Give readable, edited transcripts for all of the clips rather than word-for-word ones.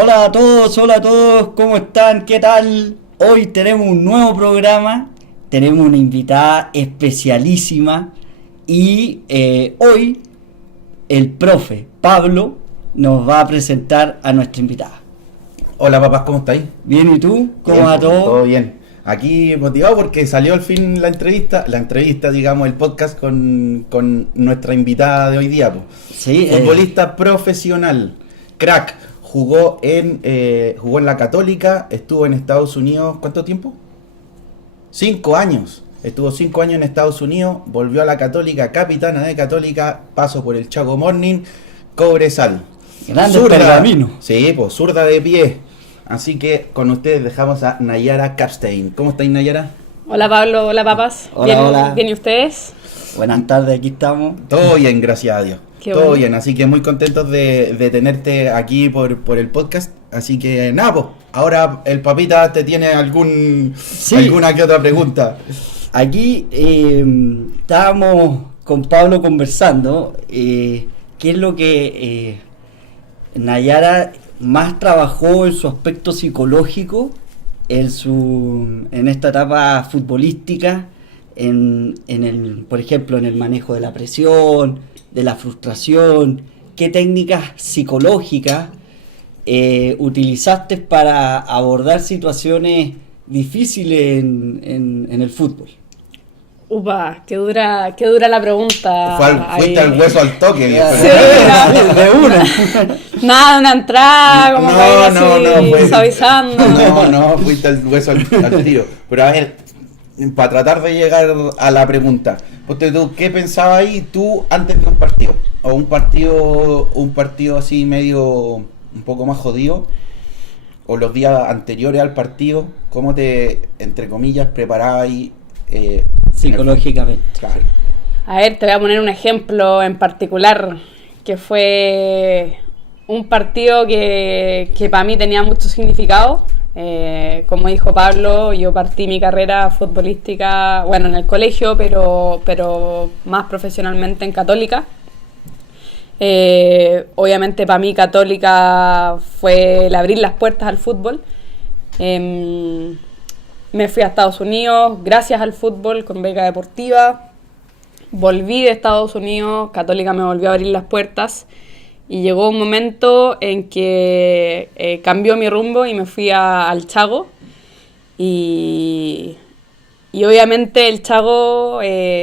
Hola a todos, ¿cómo están? ¿Qué tal? Hoy tenemos un nuevo programa, tenemos una invitada especialísima y hoy el profe Pablo nos va a presentar a nuestra invitada. Hola papás, ¿cómo estáis? Bien, ¿y tú? ¿Cómo Bien, va todo? Todo bien. Aquí motivado porque salió al fin la entrevista, digamos, el podcast con nuestra invitada de hoy día. Sí, Futbolista profesional, crack, jugó en la Católica, estuvo en Estados Unidos, ¿cuánto tiempo? 5 años. Estuvo 5 años en Estados Unidos, volvió a la Católica, capitana de Católica, paso por el Chaco Morning, Cobresal. grande pergamino. Sí, pues zurda de pie. Así que con ustedes dejamos a Nayara Kapstein. ¿Cómo estáis, Nayara? Hola Pablo, hola papas. Hola, ¿Bien, hola. bien y ustedes? Buenas tardes, aquí estamos. Todo bien, gracias a Dios. Qué Todo bueno. bien, así que muy contentos de tenerte aquí por el podcast. Así que nada, pues, ahora el papita te tiene alguna que otra pregunta. Aquí estábamos con Pablo conversando qué es lo que Nayara más trabajó en su aspecto psicológico en esta etapa futbolística, por ejemplo, en el manejo de la presión, de la frustración. ¿Qué técnicas psicológicas utilizaste para abordar situaciones difíciles en el fútbol? Upa, qué dura la pregunta. Fuiste al hueso al toque. Sí, De una. Nada, una entrada, como para ir así, suavizando. No, fuiste al hueso al tiro. Pero a ver, para tratar de llegar a la pregunta, ponte tú, ¿qué pensabas ahí tú antes de un partido? O un partido así medio, un poco más jodido, o los días anteriores al partido, ¿cómo te, entre comillas, preparabas ahí? Psicológicamente. Claro. A ver, te voy a poner un ejemplo en particular, que fue un partido que para mí tenía mucho significado. Como dijo Pablo, yo partí mi carrera futbolística, bueno, en el colegio, pero más profesionalmente en Católica. Obviamente para mí Católica fue el abrir las puertas al fútbol. Me fui a Estados Unidos gracias al fútbol con beca deportiva. Volví de Estados Unidos, Católica me volvió a abrir las puertas y llegó un momento en que cambió mi rumbo y me fui al Chago. Y obviamente el Chago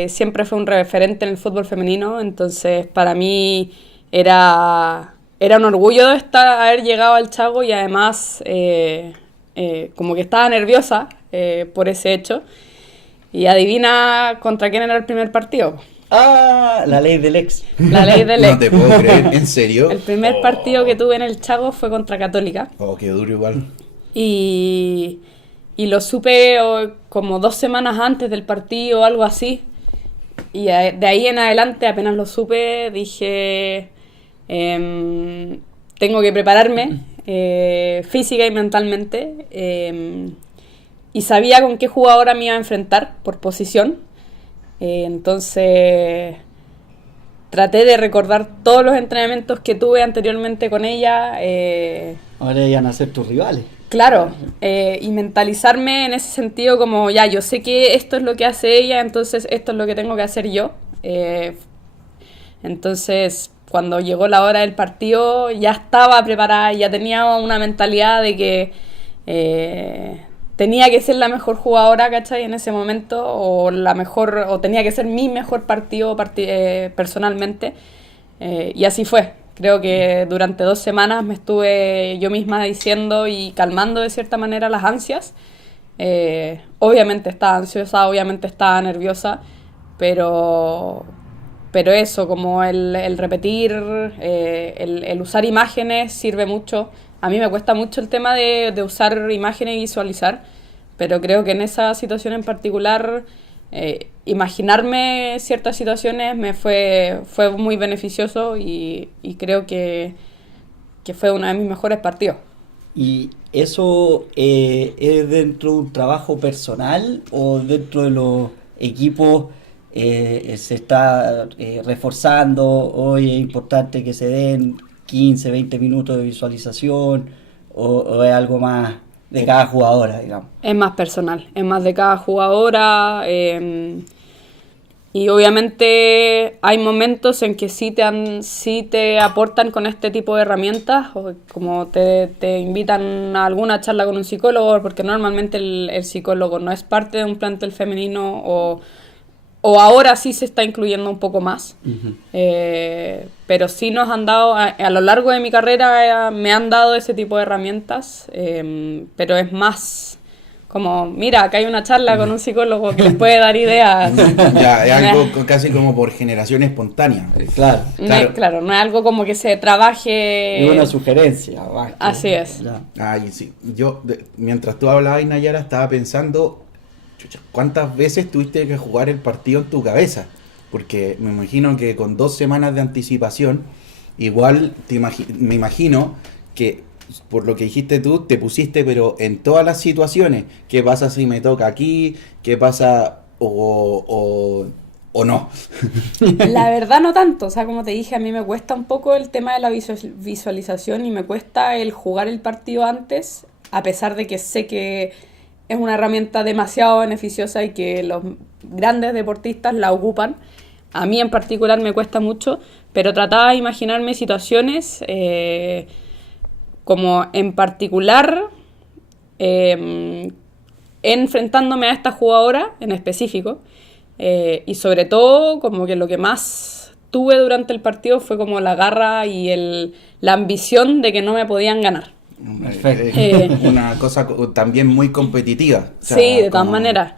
siempre fue un referente en el fútbol femenino, entonces para mí era un orgullo haber llegado al Chago y además como que estaba nerviosa por ese hecho. Y adivina contra quién era el primer partido. Ah, la ley del ex. La ley del No ex. te puedo creer, ¿en serio? El primer partido que tuve en el Chago fue contra Católica. Oh, qué duro igual. Y lo supe como 2 semanas antes del partido o algo así. Y de ahí en adelante, apenas lo supe, dije, tengo que prepararme física y mentalmente. Y sabía con qué jugadora me iba a enfrentar por posición. Entonces traté de recordar todos los entrenamientos que tuve anteriormente con ella. Ahora iban a ser tus rivales. Claro, y mentalizarme en ese sentido como ya, yo sé que esto es lo que hace ella, entonces esto es lo que tengo que hacer yo. Entonces, cuando llegó la hora del partido, ya estaba preparada, ya tenía una mentalidad de que tenía que ser la mejor jugadora, ¿cachai? En ese momento, o tenía que ser mi mejor partido personalmente, y así fue. Creo que durante 2 semanas me estuve yo misma diciendo y calmando de cierta manera las ansias. Obviamente estaba ansiosa, obviamente estaba nerviosa, pero eso, como el repetir, el usar imágenes sirve mucho. A mí me cuesta mucho el tema de usar imágenes y visualizar, pero creo que en esa situación en particular, imaginarme ciertas situaciones fue muy beneficioso y creo que fue uno de mis mejores partidos. ¿Y eso es dentro de un trabajo personal o dentro de los equipos se está reforzando? Hoy es importante que se den 15, 20 minutos de visualización, o es algo más de cada jugadora, digamos? Es más personal, es más de cada jugadora. Y obviamente hay momentos en que sí te aportan con este tipo de herramientas, o como te invitan a alguna charla con un psicólogo, porque normalmente el psicólogo no es parte de un plantel femenino, o ahora sí se está incluyendo un poco más. Ujú. Pero sí nos han dado, a lo largo de mi carrera me han dado ese tipo de herramientas, pero es más como, mira, acá hay una charla con un psicólogo que les puede dar ideas. Ya, es algo casi como por generación espontánea. Claro. Claro, no es algo como que se trabaje. Es una sugerencia. más que- Así es. Ya. Ay, sí. Mientras tú hablabas, Nayara, estaba pensando, chucha, ¿cuántas veces tuviste que jugar el partido en tu cabeza? Porque me imagino que con 2 semanas de anticipación, igual me imagino que, por lo que dijiste tú, te pusiste, pero en todas las situaciones. ¿Qué pasa si me toca aquí? ¿Qué pasa o no? La verdad no tanto, o sea, como te dije, a mí me cuesta un poco el tema de la visualización y me cuesta el jugar el partido antes, a pesar de que sé que es una herramienta demasiado beneficiosa y que los grandes deportistas la ocupan. A mí en particular me cuesta mucho, pero trataba de imaginarme situaciones como en particular enfrentándome a esta jugadora en específico. Y sobre todo, como que lo que más tuve durante el partido fue como la garra y la ambición de que no me podían ganar. Perfecto. Una cosa también muy competitiva. O sea, Sí, de todas como- maneras.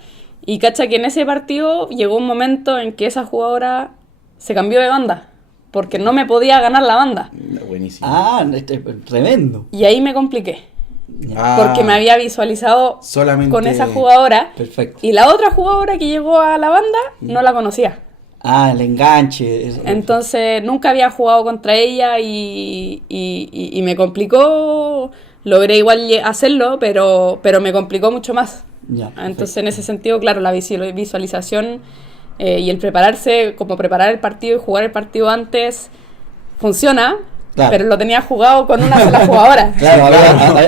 Y cacha que en ese partido llegó un momento en que esa jugadora se cambió de banda, porque no me podía ganar la banda. Buenísimo. Tremendo. Y ahí me compliqué, Ah, porque me había visualizado solamente- con esa jugadora. Perfecto. Y la otra jugadora que llegó a la banda no la conocía. El enganche. Entonces nunca había jugado contra ella y me complicó. Logré igual hacerlo, pero me complicó mucho más. Ya, Entonces en ese sentido, claro, la visualización y el prepararse, como preparar el partido y jugar el partido antes, funciona, Claro. pero lo tenía jugado con una sola jugadora. Claro,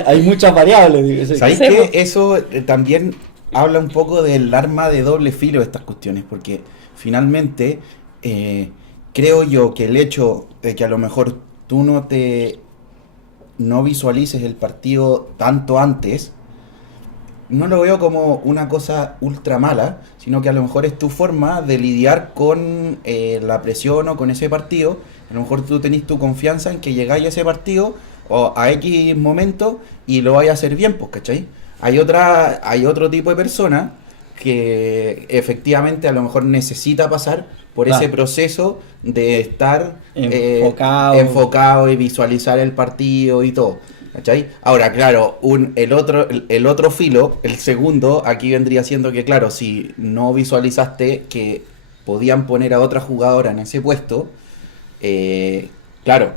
hay muchas variables. Digo, sí. ¿Sabéis Sí, qué? pues. Eso también habla un poco del arma de doble filo de estas cuestiones, porque finalmente creo yo que el hecho de que a lo mejor tú no visualices el partido tanto antes, no lo veo como una cosa ultra mala, sino que a lo mejor es tu forma de lidiar con la presión o con ese partido. A lo mejor tú tenés tu confianza en que llegáis a ese partido o a X momento y lo vais a hacer bien, pues, ¿cachai? Hay otro tipo de persona que efectivamente a lo mejor necesita pasar por Claro. ese proceso de estar Enfocado. y visualizar el partido y todo. ¿Cachai? Ahora, claro, el otro filo, el segundo, aquí vendría siendo que, claro, si no visualizaste que podían poner a otra jugadora en ese puesto, claro,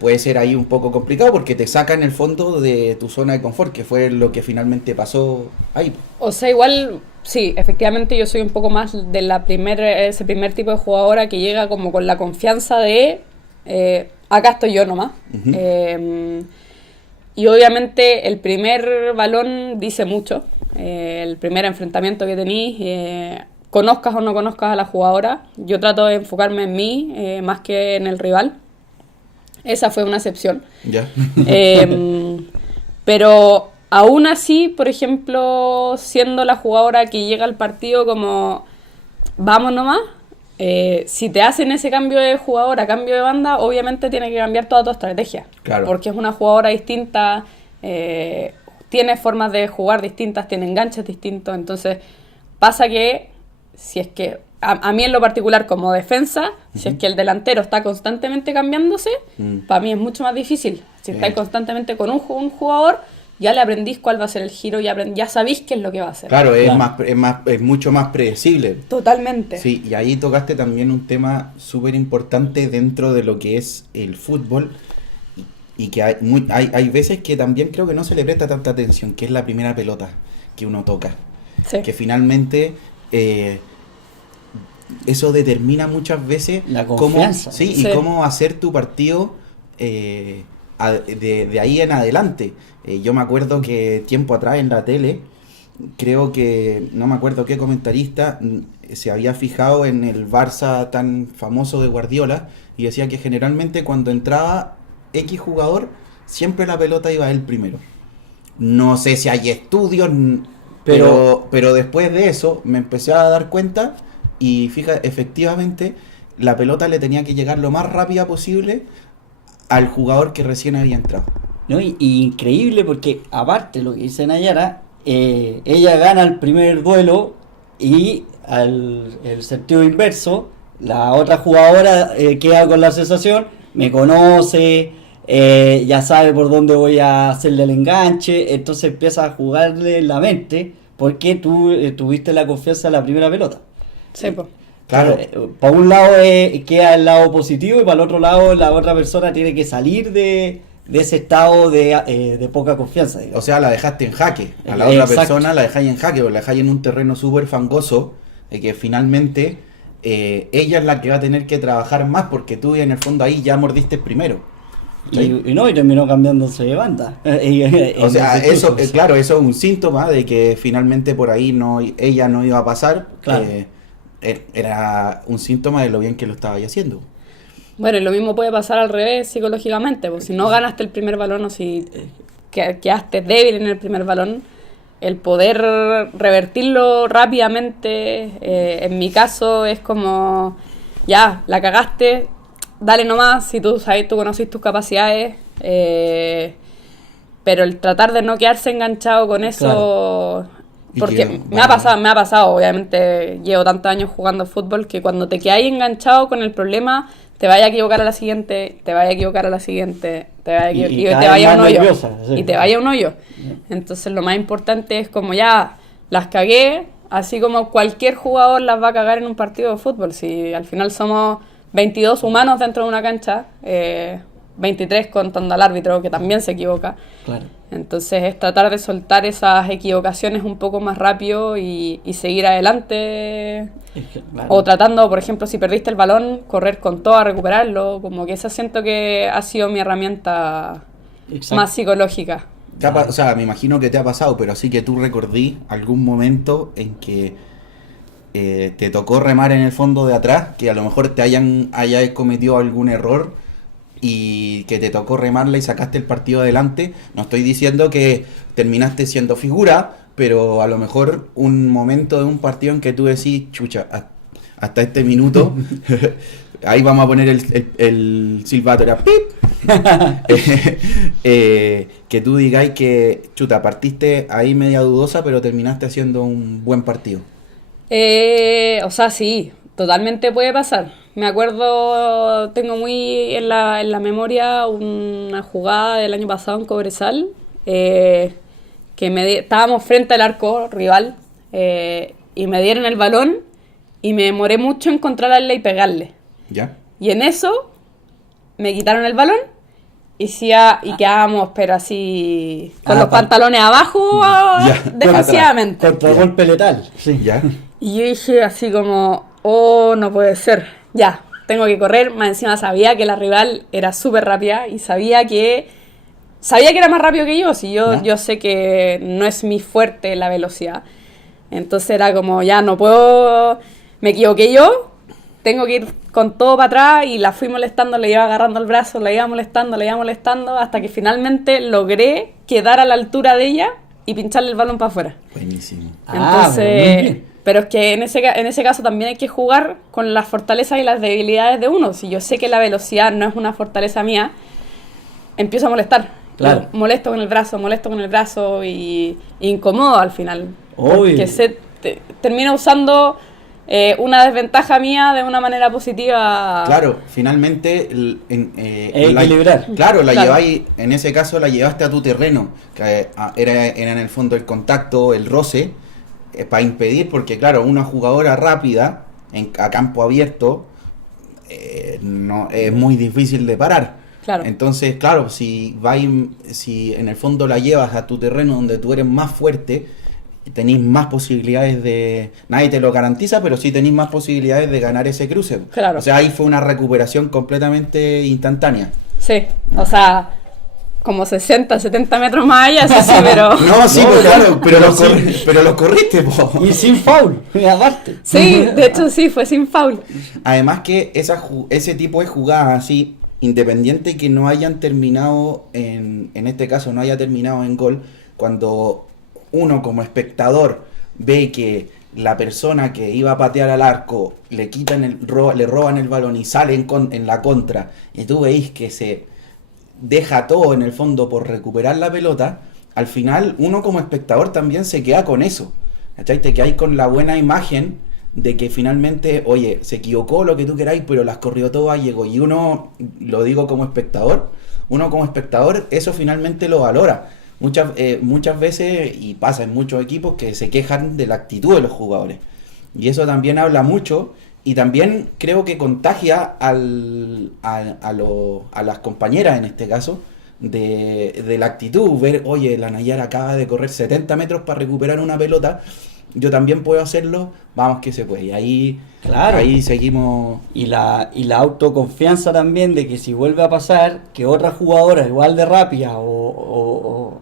puede ser ahí un poco complicado porque te saca en el fondo de tu zona de confort, que fue lo que finalmente pasó ahí. O sea, igual, sí, efectivamente yo soy un poco más de ese primer tipo de jugadora que llega como con la confianza de acá estoy yo nomás. Ujú. Y obviamente el primer balón dice mucho, el primer enfrentamiento que tenís, conozcas o no conozcas a la jugadora, yo trato de enfocarme en mí más que en el rival. Esa fue una excepción. ¿Ya? Pero aún así, por ejemplo, siendo la jugadora que llega al partido como vamos nomás, si te hacen ese cambio de jugadora, cambio de banda, obviamente tiene que cambiar toda tu estrategia. Claro. Porque es una jugadora distinta, tiene formas de jugar distintas, tiene enganches distintos. Entonces pasa que si es que a mí en lo particular como defensa, si es que el delantero está constantemente cambiándose, para mí es mucho más difícil. Si estáis constantemente con un jugador, ya le aprendís cuál va a ser el giro, ya sabéis qué es lo que va a hacer. Claro, Claro. es mucho más predecible. Totalmente. Sí, y ahí tocaste también un tema súper importante dentro de lo que es el fútbol y que hay veces que también creo que no se le presta tanta atención, que es la primera pelota que uno toca. Sí. Que finalmente eso determina muchas veces La cómo, confianza. sí, Sí. y cómo hacer tu partido de ahí en adelante. Yo me acuerdo que tiempo atrás en la tele, creo que, no me acuerdo qué comentarista, se había fijado en el Barça tan famoso de Guardiola y decía que generalmente cuando entraba X jugador, siempre la pelota iba a él primero. No sé si hay estudios, pero después de eso me empecé a dar cuenta y fíjate, efectivamente la pelota le tenía que llegar lo más rápida posible al jugador que recién había entrado. ¿No? Y increíble porque aparte lo que dice Nayara, ella gana el primer duelo y el sentido inverso, la otra jugadora queda con la sensación, me conoce, ya sabe por dónde voy a hacerle el enganche, entonces empieza a jugarle en la mente porque tú tuviste la confianza en la primera pelota. Sí, pues. Claro. Para un lado queda el lado positivo y para el otro lado la otra persona tiene que salir de ese estado de poca confianza, digamos. O sea, la dejaste en jaque. A la otra Exacto. persona la dejáis en jaque, o la dejáis en un terreno súper fangoso, que finalmente ella es la que va a tener que trabajar más, porque tú en el fondo ahí ya mordiste primero. ¿Sí? Y terminó cambiándose de banda. O sea, eso, claro, eso es un síntoma de que finalmente por ahí ella no iba a pasar. Claro. Era un síntoma de lo bien que lo estaba haciendo. Bueno, y lo mismo puede pasar al revés psicológicamente, pues si no ganaste el primer balón o si quedaste débil en el primer balón, el poder revertirlo rápidamente, en mi caso es como, ya, la cagaste, dale nomás, si tú sabes, tú conoces tus capacidades, pero el tratar de no quedarse enganchado con eso... Claro. Porque me ha pasado, obviamente llevo tantos años jugando fútbol que cuando te quedas enganchado con el problema, te vayas a equivocar a la siguiente, te vayas a equivocar a la siguiente, te vaya a un hoyo. Nerviosa, sí. Y te vaya a un hoyo. Entonces lo más importante es como ya, las cagué, así como cualquier jugador las va a cagar en un partido de fútbol. Si al final somos 22 humanos dentro de una cancha, 23 contando al árbitro que también se equivoca. Claro. Entonces es tratar de soltar esas equivocaciones un poco más rápido y seguir adelante. Claro. O tratando, por ejemplo, si perdiste el balón, correr con todo a recuperarlo. Como que esa siento que ha sido mi herramienta Exacto. más psicológica. O sea, me imagino que te ha pasado, pero así que tú recordí algún momento en que te tocó remar en el fondo de atrás, que a lo mejor hayas cometido algún error y que te tocó remarla y sacaste el partido adelante. No estoy diciendo que terminaste siendo figura, pero a lo mejor un momento de un partido en que tú decís, chucha, hasta este minuto, ahí vamos a poner el silbato, era ¡pip! Que tú digáis que, chuta, partiste ahí media dudosa, pero terminaste haciendo un buen partido. O sea, sí, totalmente puede pasar. Me acuerdo, tengo muy en la memoria una jugada del año pasado en Cobresal, que estábamos frente al arco rival y me dieron el balón y me demoré mucho en controlarle y pegarle. ¿Ya? Y en eso me quitaron el balón y quedábamos, pero así, con los pantalones abajo, defensivamente. Contragolpe letal. Sí. ¿Ya? Y yo dije así como, oh, no puede ser, ya, tengo que correr. Más encima sabía que la rival era súper rápida y sabía que era más rápido que yo. Si yo sé que no es mi fuerte la velocidad. Entonces era como, ya no puedo, me equivoqué yo, tengo que ir con todo para atrás y la fui molestando, le iba agarrando el brazo, la iba molestando hasta que finalmente logré quedar a la altura de ella y pincharle el balón para afuera. Buenísimo. Entonces, pero es que en ese caso también hay que jugar con las fortalezas y las debilidades de uno. Si yo sé que la velocidad no es una fortaleza mía, empiezo a molestar. Claro. Molesto con el brazo y incomodo al final. Obvio. Porque termina usando una desventaja mía de una manera positiva. Claro, finalmente equilibrar. Claro, lleváis, en ese caso la llevaste a tu terreno, que era en el fondo el contacto, el roce, para impedir, porque claro, una jugadora rápida a campo abierto no es muy difícil de parar. Claro. Entonces, claro, si en el fondo la llevas a tu terreno donde tú eres más fuerte, tenéis más posibilidades de... Nadie te lo garantiza, pero sí tenéis más posibilidades de ganar ese cruce. Claro. O sea, ahí fue una recuperación completamente instantánea. Sí, o sea, como 60, 70 metros más allá, eso sí, pero... No, sí, No, pues, claro, claro, pero los corriste, po. Y sin foul, aparte. Sí, de hecho sí, fue sin foul. Además que ese tipo de jugadas así, independiente que no hayan terminado, en este caso no haya terminado en gol, cuando uno como espectador ve que la persona que iba a patear al arco le roban el balón y sale en la contra, y tú veis que se deja todo en el fondo por recuperar la pelota, al final uno como espectador también se queda con eso, ¿cachai? Te quedáis con la buena imagen de que finalmente, oye, se equivocó lo que tú queráis, pero las corrió todas, llegó. Y uno, lo digo como espectador, eso finalmente lo valora. Muchas veces, y pasa en muchos equipos, que se quejan de la actitud de los jugadores. Y eso también habla mucho, y también creo que contagia a las compañeras en este caso, de la actitud. Ver, oye, la Nayara acaba de correr 70 metros para recuperar una pelota, yo también puedo hacerlo, vamos que se puede. Y ahí, Claro. ahí seguimos. Y la autoconfianza también de que si vuelve a pasar, que otra jugadora igual de rápida o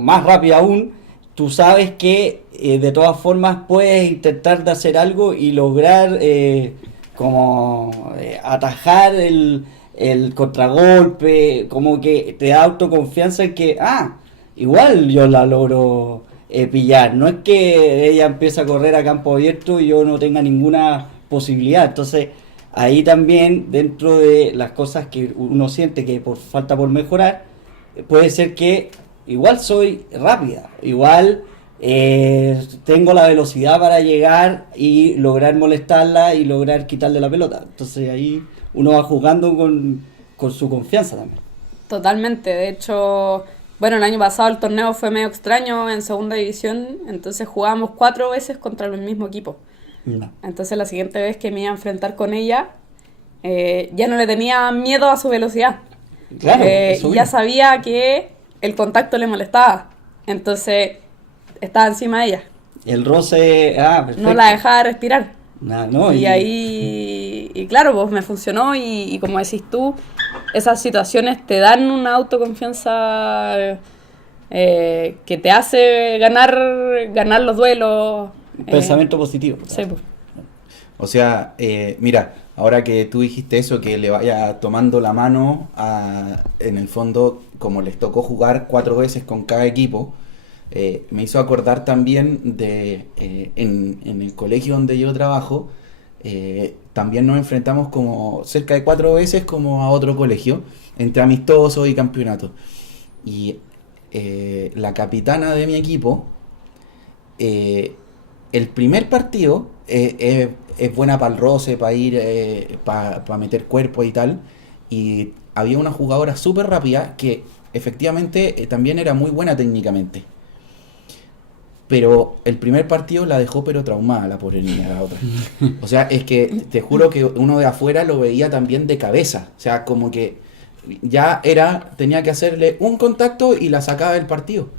más rápida aún, tú sabes que de todas formas puedes intentar de hacer algo y lograr atajar el contragolpe, como que te da autoconfianza en que, igual yo la logro pillar. No es que ella empiece a correr a campo abierto y yo no tenga ninguna posibilidad. Entonces, ahí también, dentro de las cosas que uno siente que falta por mejorar, puede ser que igual soy rápida, igual tengo la velocidad para llegar y lograr molestarla y lograr quitarle la pelota. Entonces ahí uno va jugando con su confianza también. Totalmente, de hecho, bueno, el año pasado el torneo fue medio extraño en segunda división, entonces jugábamos 4 veces contra el mismo equipo. No. Entonces la siguiente vez que me iba a enfrentar con ella, ya no le tenía miedo a su velocidad. Claro, Y eso ya mismo. sabía que el contacto le molestaba, entonces estaba encima de ella, El roce, perfecto. no la dejaba respirar. No, Y ahí, y claro, pues me funcionó y como decís tú, esas situaciones te dan una autoconfianza que te hace ganar los duelos. pensamiento positivo. Sí, pues. O sea, mira, ahora que tú dijiste eso, que le vaya tomando la mano en el fondo, como les tocó jugar 4 veces con cada equipo, me hizo acordar también en el colegio donde yo trabajo, también nos enfrentamos como cerca de 4 veces como a otro colegio, entre amistosos y campeonatos. Y la capitana de mi equipo, el primer partido es buena para el roce, para ir, para meter cuerpo y tal. Y había una jugadora súper rápida que efectivamente también era muy buena técnicamente. Pero el primer partido la dejó pero traumada la pobre niña, la otra. O sea, es que te juro que uno de afuera lo veía también de cabeza. O sea, como que tenía que hacerle un contacto y la sacaba del partido.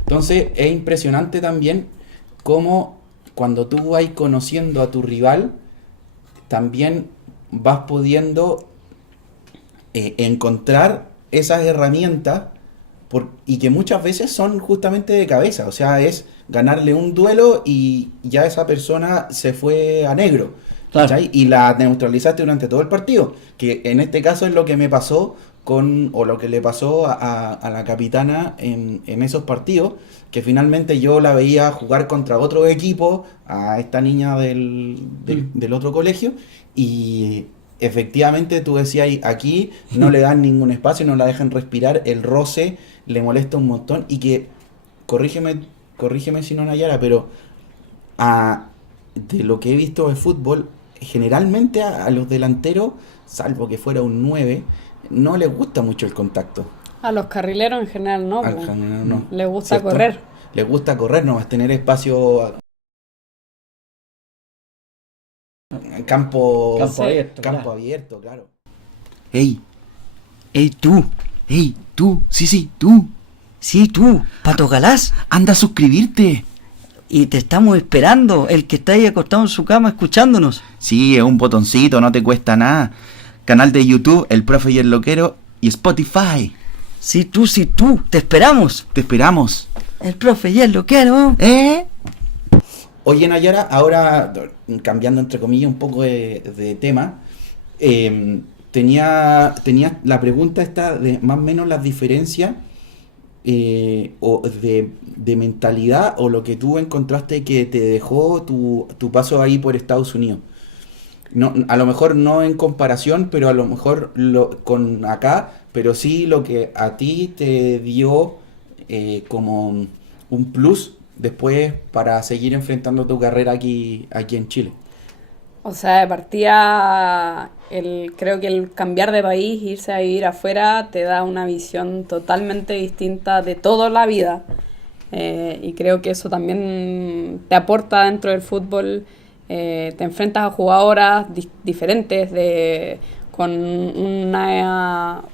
Entonces es impresionante también cómo cuando tú vas conociendo a tu rival, también vas pudiendo encontrar esas herramientas y que muchas veces son justamente de cabeza. O sea, es ganarle un duelo y ya esa persona se fue a negro. Claro. ¿Cachai? Y la neutralizaste durante todo el partido. Que en este caso es lo que me pasó o lo que le pasó a la capitana en esos partidos, que finalmente yo la veía jugar contra otro equipo, a esta niña del otro colegio, y efectivamente tú decías, aquí no le dan ningún espacio, no la dejan respirar, el roce le molesta un montón, y que, corrígeme si no, Nayara, pero de lo que he visto de fútbol, generalmente a los delanteros, salvo que fuera un 9, no les gusta mucho el contacto. A los carrileros en general no, Al pues. general no. Les gusta ¿Cierto? correr. Les gusta correr, nomás tener espacio. Campo Campo abierto, campo claro. abierto, claro. Ey, tú, sí, tú. Sí, tú, Pato Galás, Anda a suscribirte. y te estamos esperando, el que está ahí acostado en su cama escuchándonos. Sí, es un botoncito, no te cuesta nada. Canal de YouTube, El Profe y el Loquero y Spotify. Sí, tú, te esperamos. Te esperamos. El profe ya lo quiero. Oye, Nayara, ahora cambiando entre comillas un poco de tema, tenía la pregunta esta de más o menos las diferencias o de mentalidad o lo que tú encontraste que te dejó tu paso ahí por Estados Unidos. No, a lo mejor no en comparación, pero a lo mejor con acá, pero sí lo que a ti te dio como un plus después para seguir enfrentando tu carrera aquí en Chile. O sea, de partida, creo que el cambiar de país, irse a vivir afuera, te da una visión totalmente distinta de toda la vida. Y creo que eso también te aporta dentro del fútbol. Te enfrentas a jugadoras diferentes, con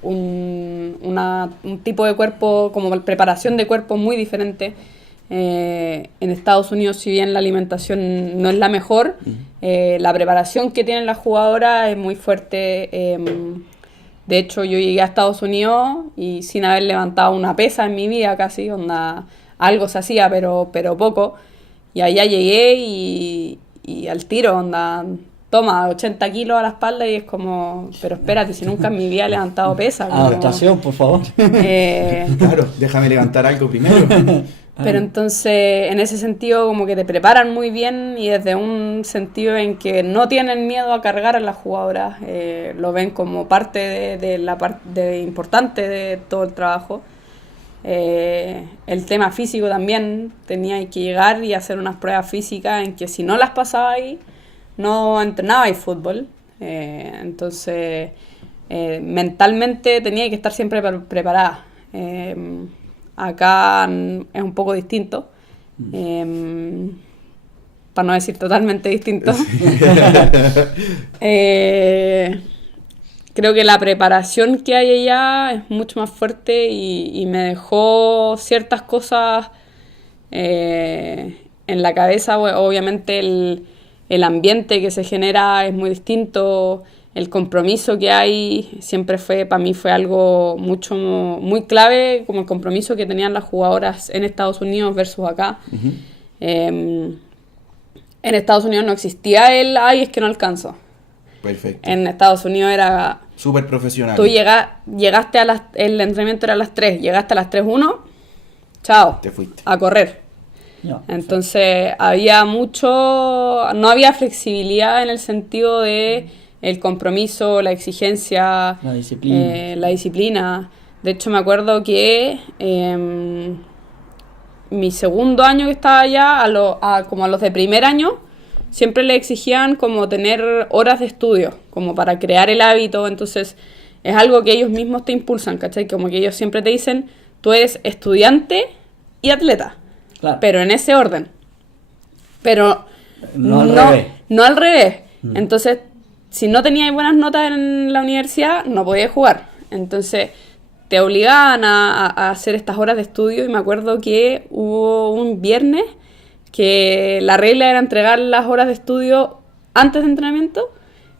un tipo de cuerpo, como preparación de cuerpo muy diferente. En Estados Unidos, si bien la alimentación no es la mejor, la preparación que tienen las jugadoras es muy fuerte. De hecho, yo llegué a Estados Unidos y sin haber levantado una pesa en mi vida casi, algo se hacía, pero poco. Y allá llegué y al tiro, toma 80 kilos a la espalda y es como, pero espérate, si nunca en mi vida he levantado pesa. Adaptación, por favor. Claro, déjame levantar algo primero. Pero entonces, en ese sentido, como que te preparan muy bien y desde un sentido en que no tienen miedo a cargar a las jugadoras, lo ven como parte de la parte importante de todo el trabajo. El tema físico también, tenía que llegar y hacer unas pruebas físicas en que si no las pasaba ahí, no entrenaba fútbol. Entonces, mentalmente tenía que estar siempre preparada. Acá es un poco distinto, para no decir totalmente distinto. Creo que la preparación que hay allá es mucho más fuerte y me dejó ciertas cosas en la cabeza. Obviamente el ambiente que se genera es muy distinto. El compromiso que hay siempre para mí fue algo muy clave, como el compromiso que tenían las jugadoras en Estados Unidos versus acá. Uh-huh. En Estados Unidos no existía es que no alcanzo. Perfecto. En Estados Unidos era... Súper profesional. Tú llegaste el entrenamiento era a las 3, llegaste a las 3:1, chao, Te fuiste. a correr. No, Entonces no había flexibilidad en el sentido de el compromiso, la exigencia, la disciplina. De hecho, me acuerdo que mi segundo año que estaba allá, como a los de primer año, siempre le exigían como tener horas de estudio, como para crear el hábito. Entonces, es algo que ellos mismos te impulsan, ¿cachai? Como que ellos siempre te dicen, tú eres estudiante y atleta, Claro. pero en ese orden. Pero No al revés. no al revés. Entonces, si no tenías buenas notas en la universidad, no podías jugar. Entonces, te obligaban a hacer estas horas de estudio. Y me acuerdo que hubo un viernes que la regla era entregar las horas de estudio antes de entrenamiento.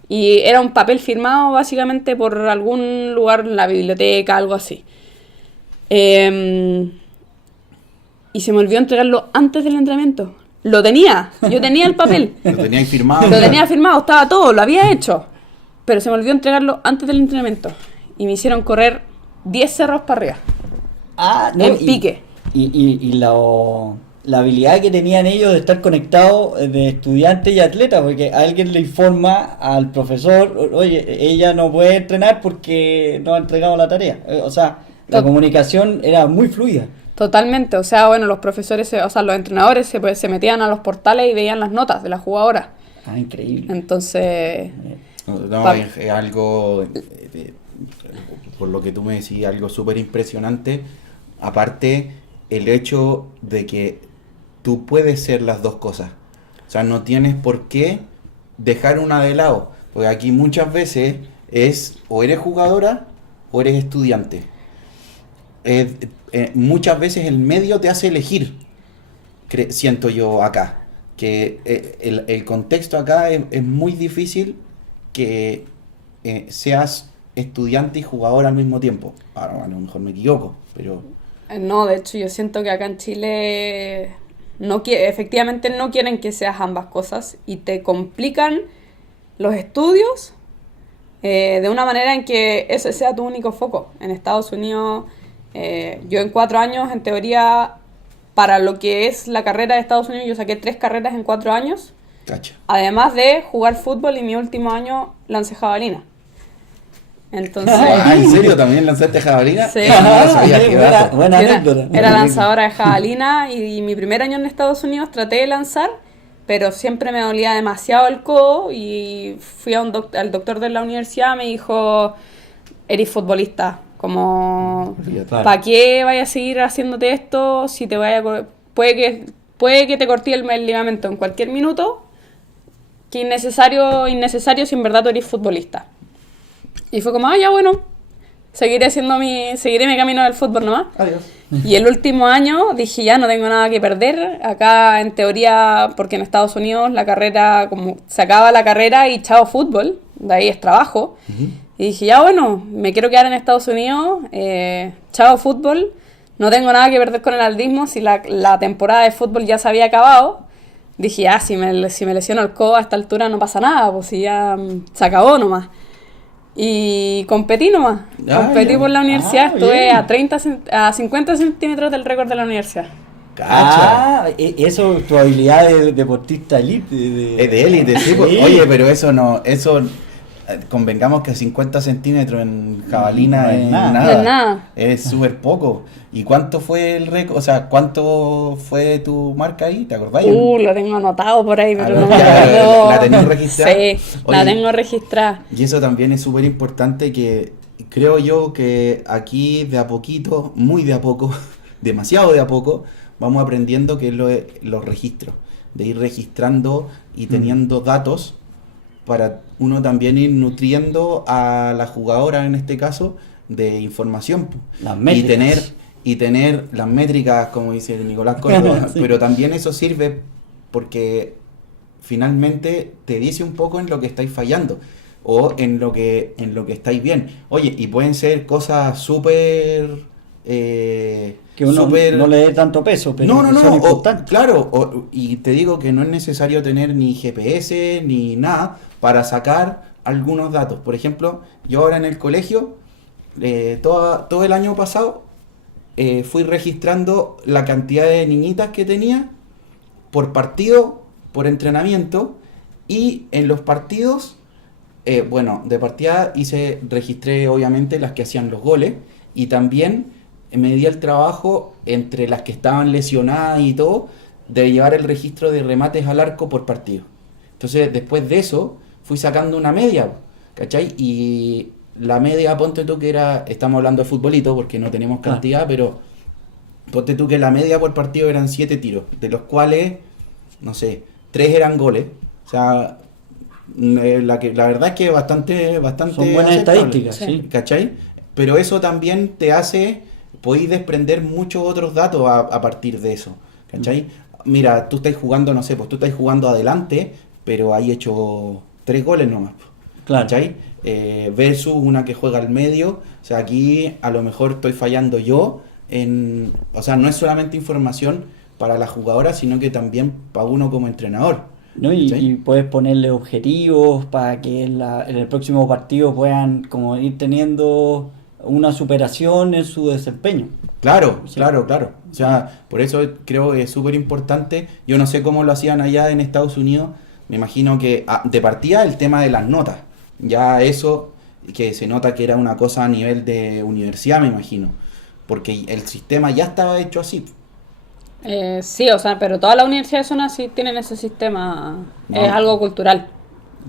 Y era un papel firmado básicamente por algún lugar en la biblioteca, algo así. Y se me olvidó entregarlo antes del entrenamiento. Lo tenía, yo tenía el papel. Lo tenías firmado. Lo tenía firmado, estaba todo, lo había hecho. Pero se me olvidó entregarlo antes del entrenamiento. Y me hicieron correr 10 cerros para arriba. En pique. Y la habilidad que tenían ellos de estar conectados de estudiante y atleta, porque alguien le informa al profesor, oye, ella no puede entrenar porque no ha entregado la tarea. O sea, la comunicación era muy fluida. Totalmente, o sea, bueno, los profesores, los entrenadores se metían a los portales y veían las notas de las jugadoras. Ah, increíble. Entonces... No, es algo, por lo que tú me decís, algo súper impresionante. Aparte, el hecho de que tú puedes ser las dos cosas. O sea, no tienes por qué dejar una de lado. Porque aquí muchas veces es o eres jugadora o eres estudiante. Muchas veces el medio te hace elegir, siento yo acá. Que el contexto acá es muy difícil que seas estudiante y jugador al mismo tiempo. Ahora, a lo mejor me equivoco, pero... No, de hecho yo siento que acá en Chile efectivamente no quieren que seas ambas cosas y te complican los estudios de una manera en que ese sea tu único foco. En Estados Unidos, yo en 4 años, en teoría, para lo que es la carrera de Estados Unidos, yo saqué 3 carreras en 4 años. Cacha. Además de jugar fútbol y mi último año lancé jabalina. Entonces... ¿En serio también lanzaste jabalina? Sí. No sabía qué dato. Buena Era anécdota. lanzadora de jabalina y mi primer año en Estados Unidos traté de lanzar, pero siempre me dolía demasiado el codo y fui al doctor de la universidad, me dijo, eres futbolista, como, Claro. ¿para qué vayas a seguir haciéndote esto si te puede que te corte el ligamento en cualquier minuto, que innecesario si en verdad tú eres futbolista? Y fue como, ya bueno, seguiré mi camino del fútbol nomás. Adiós. Y el último año dije, ya no tengo nada que perder. Acá en teoría, porque en Estados Unidos la carrera, como se acaba la carrera y chao fútbol, de ahí es trabajo. Y dije, ya bueno, me quiero quedar en Estados Unidos, chao fútbol, no tengo nada que perder con el atletismo, si la temporada de fútbol ya se había acabado. Dije, ya, si me lesiono el codo a esta altura no pasa nada, pues si ya se acabó nomás. Y competí nomás. Competí ya. por la universidad, estuve bien. a 50 centímetros del récord de la universidad. Cacha. Eso, tu habilidad de deportista elite. Es de élite, sí. Pues. Sí. Oye, pero convengamos que 50 centímetros en jabalina No es es nada. nada. No es nada. Es súper poco. ¿Y cuánto fue el récord? O sea, ¿cuánto fue tu marca ahí? ¿Te acordás? Lo tengo anotado por ahí, pero no me ya, acuerdo. ¿la tenés registrada? Sí, la Oye, tengo registrada. Y eso también es súper importante, que creo yo que aquí de a poquito, muy de a poco, demasiado de a poco, vamos aprendiendo qué es los registros, de ir registrando y teniendo datos para uno también ir nutriendo a la jugadora, en este caso, de información. Las Y métricas. tener las métricas, como dice el Nicolás Córdoba, Sí. pero también eso sirve porque finalmente te dice un poco en lo que estáis fallando o en lo que estáis bien. Oye, y pueden ser cosas súper... Que uno súper- no le dé tanto peso, pero no, que son o- importantes. claro, y te digo que no es necesario tener ni GPS ni nada para sacar algunos datos. Por ejemplo, yo ahora en el colegio, todo el año pasado, fui registrando la cantidad de niñitas que tenía por partido, por entrenamiento, y en los partidos, bueno, de partida registré obviamente las que hacían los goles, y también me di el trabajo entre las que estaban lesionadas y todo, de llevar el registro de remates al arco por partido. Entonces, después de eso, fui sacando una media, ¿cachai? Y la media, ponte tú que estamos hablando de futbolito porque no tenemos cantidad, pero ponte tú que la media por partido eran 7 tiros, de los cuales, no sé, 3 eran goles. O sea, la verdad es que bastante Son buenas aceptable, estadísticas, Sí. sí. ¿cachai? Pero eso también te hace, podéis desprender muchos otros datos a partir de eso, ¿cachai? Mira, tú estás jugando, no sé, pues tú estás jugando adelante, pero hay hecho 3 goles nomás, Claro. ¿cachai? Versus una que juega al medio, o sea, aquí a lo mejor estoy fallando yo, o sea, no es solamente información para la jugadora, sino que también para uno como entrenador. ¿No? Y, ¿Cachai? y puedes ponerle objetivos para que en el próximo partido puedan como ir teniendo una superación en su desempeño. Claro, Sí. claro. O sea, por eso creo que es súper importante. Yo no sé cómo lo hacían allá en Estados Unidos. Me imagino que de partida el tema de las notas. Ya eso, que se nota que era una cosa a nivel de universidad, me imagino. Porque el sistema ya estaba hecho así. Sí, o sea, pero todas las universidades son así, tienen ese sistema, No. es algo cultural.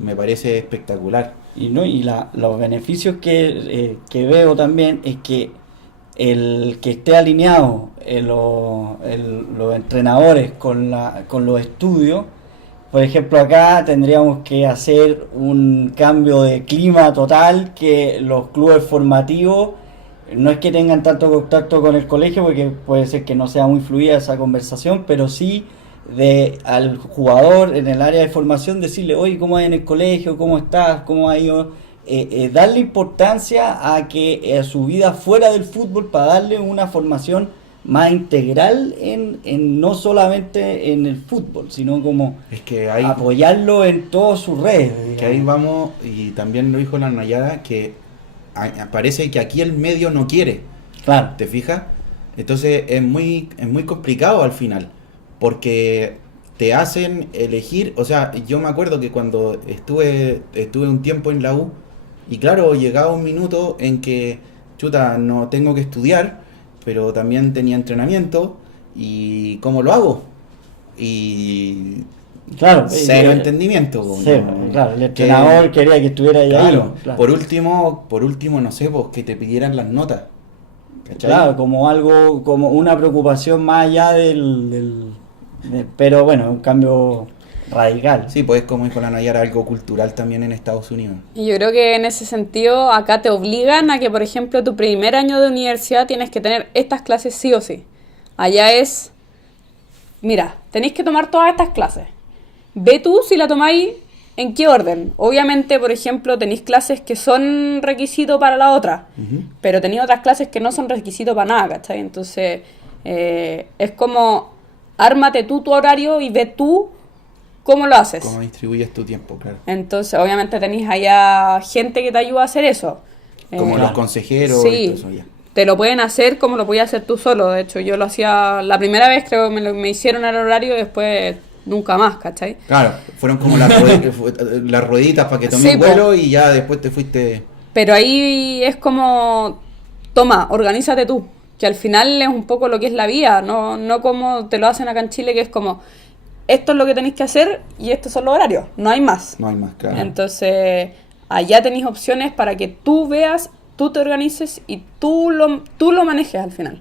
Me parece espectacular. Y los beneficios que veo también es que el que esté alineado los entrenadores con los estudios. Por ejemplo, acá tendríamos que hacer un cambio de clima total, que los clubes formativos no es que tengan tanto contacto con el colegio, porque puede ser que no sea muy fluida esa conversación, pero sí al jugador en el área de formación decirle, oye, ¿cómo hay en el colegio? ¿Cómo estás? ¿Cómo ha ido darle importancia a que a su vida fuera del fútbol, para darle una formación más integral en no solamente en el fútbol, sino como Es que hay, apoyarlo en todas sus redes. que ahí digamos. vamos, y también lo dijo la Nayara, que parece que aquí el medio no quiere, Claro, ¿te fijas? Entonces es muy complicado al final, porque te hacen elegir, o sea, yo me acuerdo que cuando estuve un tiempo en la U, y claro, llegaba un minuto en que, chuta, no tengo que estudiar, pero también tenía entrenamiento, y ¿cómo lo hago? Y claro. cero entendimiento. po, Sí, no- claro, el entrenador quería que estuviera ahí. Claro, Claro. por último, no sé, pues que te pidieran las notas. ¿Cachai? Claro, como algo, como una preocupación más allá pero bueno, un cambio radical. Sí, pues como dijo la Nayara, algo cultural también en Estados Unidos. Y yo creo que en ese sentido acá te obligan a que, por ejemplo, tu primer año de universidad tienes que tener estas clases sí o sí. Allá es, mira, tenéis que tomar todas estas clases. Ve tú si la tomáis en qué orden. Obviamente, por ejemplo, tenéis clases que son requisito para la otra, pero tenéis otras clases que no son requisito para nada, ¿cachai? Entonces, es como, ármate tú tu horario y ve tú cómo lo haces. ¿Cómo distribuyes tu tiempo? Claro. Entonces, obviamente tenéis allá gente que te ayuda a hacer eso. Como Eh, los consejeros sí, y todo eso ya. te lo pueden hacer como lo podías hacer tú solo. De hecho, yo lo hacía la primera vez, creo que me hicieron el horario, después nunca más, ¿cachai? Claro, fueron como las rueditas para que tomes Sí, po. vuelo y ya después te fuiste. Pero ahí es como, toma, organízate tú, que al final es un poco lo que es la vida, no como te lo hacen acá en Chile, que es como, esto es lo que tenéis que hacer y estos son los horarios, no hay más. No hay más, claro. Entonces, allá tenéis opciones para que tú veas, tú te organices y tú lo manejes al final.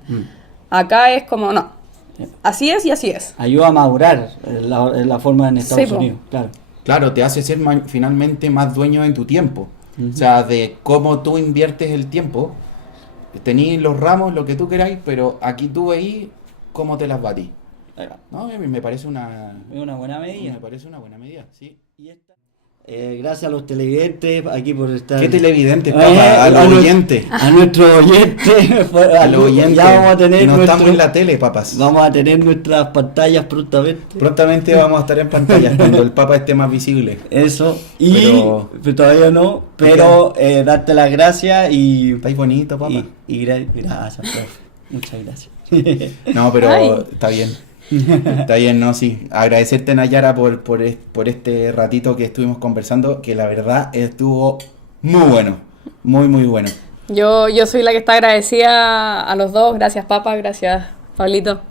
Acá es como, no, así es y así es. Ayuda a madurar la forma en Estados Sí, po. Unidos, claro. Claro, te hace ser finalmente más dueño en tu tiempo. O sea, de cómo tú inviertes el tiempo. Tenís los ramos, lo que tú queráis, pero aquí tú veis cómo te las batís. No, a mí me parece Es una buena medida. me parece una buena medida, sí. Gracias a los televidentes aquí por estar. ¿Qué televidentes, papá? A los oyentes. A nuestros oyentes. A los oyentes. Ya vamos a tener no estamos en la tele, papas. Vamos a tener nuestras pantallas prontamente. Prontamente vamos a estar en pantalla cuando el papa esté más visible. Eso. Pero todavía no. Pero darte las gracias y. Estáis bonito, papá. Gracias, profe. Muchas gracias. Ay. No, pero está bien. Está bien, no, sí. Agradecerte, Nayara, por este ratito que estuvimos conversando, que la verdad estuvo muy bueno. Muy, muy bueno. Yo soy la que está agradecida a los dos, gracias Papa, gracias Pablito,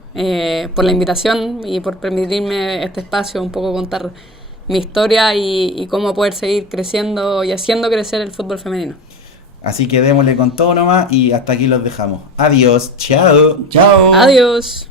por la invitación y por permitirme este espacio, un poco contar mi historia y cómo poder seguir creciendo y haciendo crecer el fútbol femenino. Así que démosle con todo nomás y hasta aquí los dejamos. Adiós, chao. Chao. Adiós.